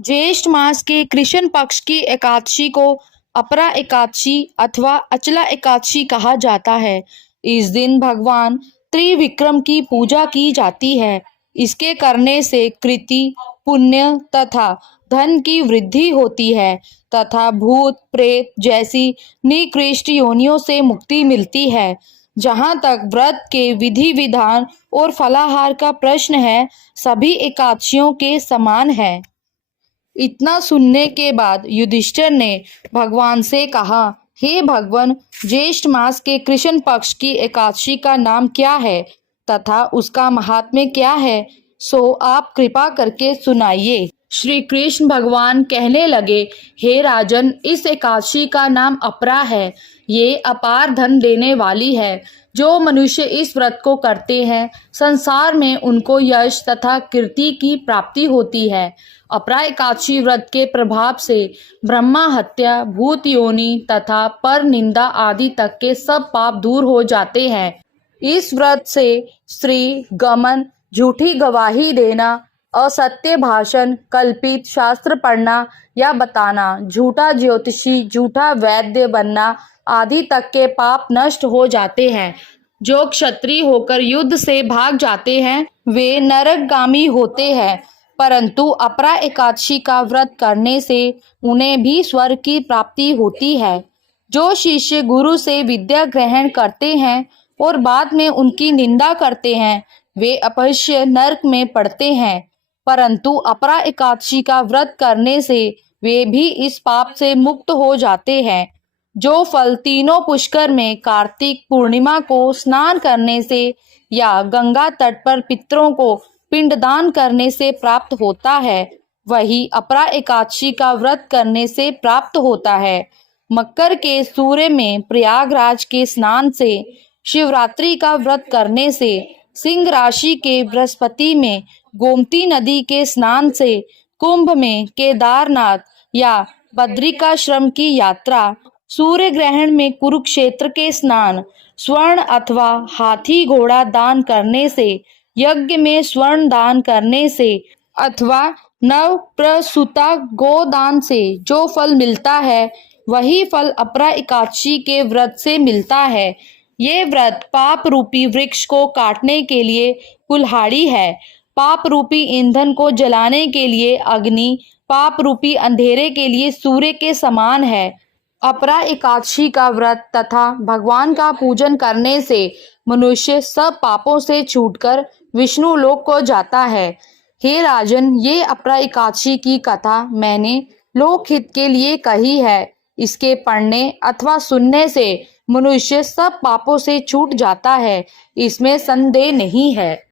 ज्येष्ठ मास के कृष्ण पक्ष की एकादशी को अपरा एकादशी अथवा अचला एकादशी कहा जाता है। इस दिन भगवान त्रिविक्रम की पूजा की जाती है। इसके करने से कृति, पुण्य तथा धन की वृद्धि होती है तथा भूत प्रेत जैसी निकृष्ट योनियों से मुक्ति मिलती है। जहाँ तक व्रत के विधि विधान और फलाहार का प्रश्न है, सभी एकादशियों के समान है। इतना सुनने के बाद युधिष्ठिर ने भगवान से कहा, हे भगवान, ज्येष्ठ मास के कृष्ण पक्ष की एकादशी का नाम क्या है तथा उसका महात्म्य क्या है, सो आप कृपा करके सुनाइए। श्री कृष्ण भगवान कहने लगे, हे राजन, इस एकादशी का नाम अपरा है। ये अपार धन देने वाली है। जो मनुष्य इस व्रत को करते हैं, संसार में उनको यश तथा कीर्ति की प्राप्ति होती है। अपरा एकादशी व्रत के प्रभाव से ब्रह्मा हत्या, भूत योनि तथा पर निंदा आदि तक के सब पाप दूर हो जाते हैं। इस व्रत से स्त्री गमन, झूठी गवाही देना, असत्य भाषण, कल्पित शास्त्र पढ़ना या बताना, झूठा ज्योतिषी, झूठा वैद्य बनना आदि तक के पाप नष्ट हो जाते हैं। जो क्षत्रिय होकर युद्ध से भाग जाते हैं, वे नरकगामी होते हैं, परंतु अपरा एकादशी का व्रत करने से उन्हें भी स्वर्ग की प्राप्ति होती है। जो शिष्य गुरु से विद्या ग्रहण करते हैं और बाद में उनकी निंदा करते हैं, वे अवश्य नरक में पड़ते हैं, परंतु अपरा एकादशी का व्रत करने से वे भी इस पाप से मुक्त हो जाते हैं। जो फल तीनों पुष्कर में कार्तिक पूर्णिमा को स्नान करने से या गंगा तट पर पितरों को पिंडदान करने से प्राप्त होता है, वही अपरा एकादशी का व्रत करने से प्राप्त होता है। मकर के सूर्य में प्रयागराज के स्नान से, शिवरात्रि का व्रत करने से, सिंह राशि के बृहस्पति में गोमती नदी के स्नान से, कुंभ में केदारनाथ या बद्रिकाश्रम की यात्रा, सूर्य ग्रहण में कुरुक्षेत्र के स्नान, स्वर्ण अथवा हाथी घोड़ा दान करने से, यज्ञ में स्वर्ण दान करने से अथवा नव प्रसूता गोदान से जो फल मिलता है, वही फल अपरा एकादशी के व्रत से मिलता है। ये व्रत पाप रूपी वृक्ष को काटने के लिए कुल्हाड़ी है, पाप रूपी ईंधन को जलाने के लिए अग्नि, पाप रूपी अंधेरे के लिए सूर्य के समान है। अपरा एकादशी का व्रत तथा भगवान का पूजन करने से मनुष्य सब पापों से छूटकर विष्णु लोक को जाता है। हे राजन, ये अपरा एकादशी की कथा मैंने लोकहित के लिए कही है। इसके पढ़ने अथवा सुनने से मनुष्य सब पापों से छूट जाता है, इसमें संदेह नहीं है।